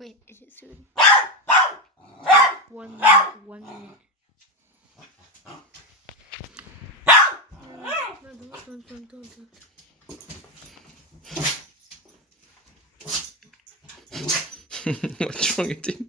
Wait, is it soon? 1 minute. 1 minute. No, don't. What's wrong with him?